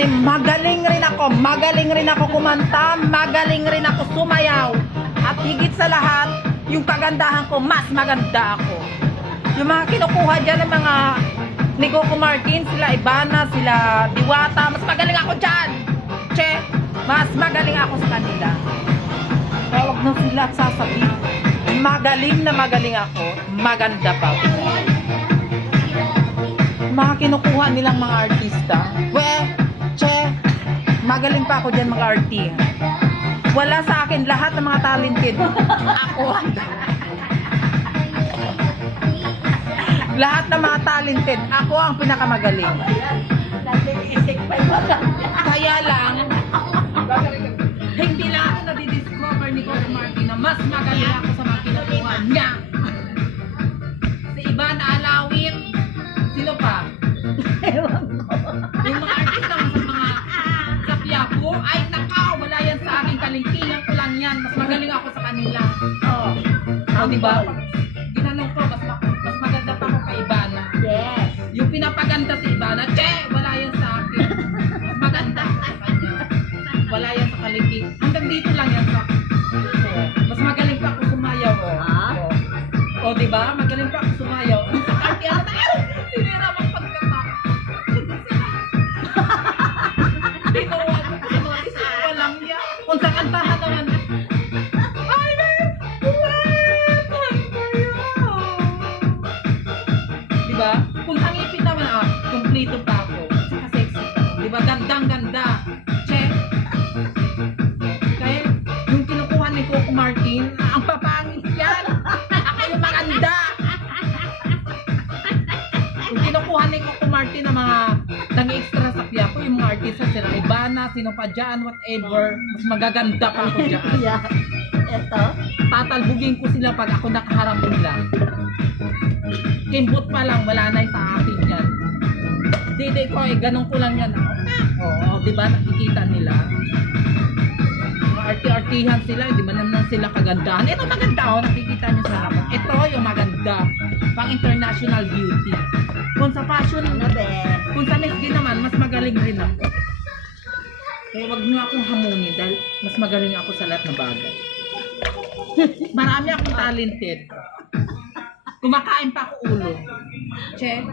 ay magaling rin ako kumanta, magaling rin ako sumayaw. At higit sa lahat, yung kagandahan ko, mas maganda ako. Yung mga kinukuha dyan ng mga ni Coco Martin, sila Ivana, sila Diwata, mas magaling ako dyan. Che, mas magaling ako sa kanila. Kaya huwag na sila sasabihin. Magaling na magaling ako, maganda pa. Mga kinukuha nilang mga artista. Che, magaling pa ako dyan mga artista. Wala sa akin lahat ng mga talented. Ako. Lahat ng mga talented, ako ang pinakamagaling. Kaya lang, hindi lang ako nadidiscover ni Coco Martin na mas magaling ako sa mga kinukuha niya. Si Ivana Alawin, sino pa? Yung mga artista sa mga sapya ko, ay nakaw, wala yan sa akin, kalingkingan ko lang yan. Mas magaling ako sa kanila. Oh, diba? Ginanong ko, mas maganda pa ako kay Ivana. Yes. Yung pinapaganda si Ivana, che, wala yan sa akin. Mas maganda ako sa kanya. Wala yan sa kalingking. Hanggang dito lang yan sa akin. Mas magaling pa ako sumayaw. O, diba? Magaling pa ako sumayaw. Sa party, sinira mong pagkata. Dinuwa ko sa mga isipan lang yan. Kung sa kantahan naman, ay, diba? Kung sa ngipin naman, kumplito pa ako. Saka sexy pa ako. Diba? Gandang-ganda. Che. Kaya, yung kinukuha ni Coco Martin, ang papangit yan. Ako yung maganda. Yung kinukuha ni Coco Martin ng mga nag-extra sa piya ko, yung mga artista, sila Ivana, sino pa dyan, whatever. Mas magaganda pa ako dyan. Yeah. Ito. Tatalbugin ko sila pag ako nakaharap nila. Kimbot pa lang, wala na yung sa akin yan. Didi ko ganun ko lang yan. Oo, di ba? Nakikita nila. Mga arti-artihan sila, di ba naman sila kagandahan. Ito maganda, nakikita nyo sa akin. Ito yung maganda. Pang international beauty. Kung sa fashion, kung sa next din naman, mas magaling rin ako. Kaya wag nyo akong hamunin dahil mas magaling ako sa lahat ng bagay. Marami akong talented. Kumakain pa ako ulo. Che?